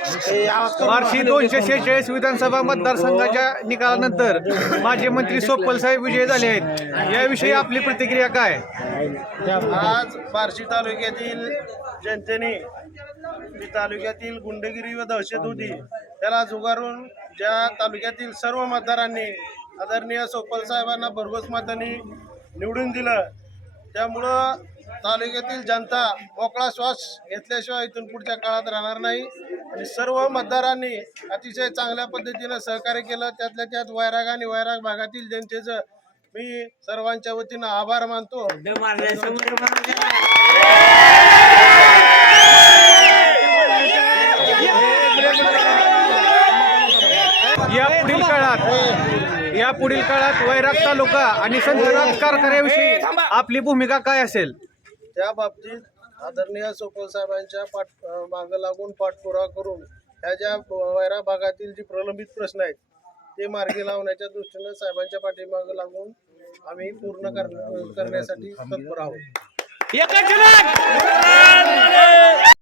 बार्शी दोनशे शेहेचाळीस विधानसभा मतदारसंघाच्या निकालानंतर माजी मंत्री सोपल साहेब विजयी झाले आहेत याविषयी आपली प्रतिक्रिया काय आज बार्शी तालुक्यातील जनतेने तालुक्यातील गुंडगिरी व दहशत होती त्याला जुगारून ज्या तालुक्यातील सर्व मतदारांनी आदरणीय सोपल साहेबांना भरघोस मतांनी निवडून दिलं त्यामुळं तालुक्यातील जनता मोकळा श्वास घेतल्याशिवाय इथून पुढच्या काळात राहणार नाही आणि सर्व मतदारांनी अतिशय चांगल्या पद्धतीनं सहकार्य केलं त्यातल्या त्यात वैराग आणि वैराग भागातील जनतेचं मी सर्वांच्या वतीनं आभार मानतो या पुढील काळात या पुढील काळात वैराग तालुका आणि संत कारखान्याविषयी आपली भूमिका काय असेल या बाबतीत आदरणीय सोपल साहेबांच्या पाठ मागं लागून पाठपुरा करून ह्या ज्या वैरा भागातील जी प्रलंबित प्रश्न आहेत ते मार्गी लावण्याच्या दृष्टीनं साहेबांच्या पाठीमागं लागून आम्ही पूर्ण करण्यासाठी तत्पर आहोत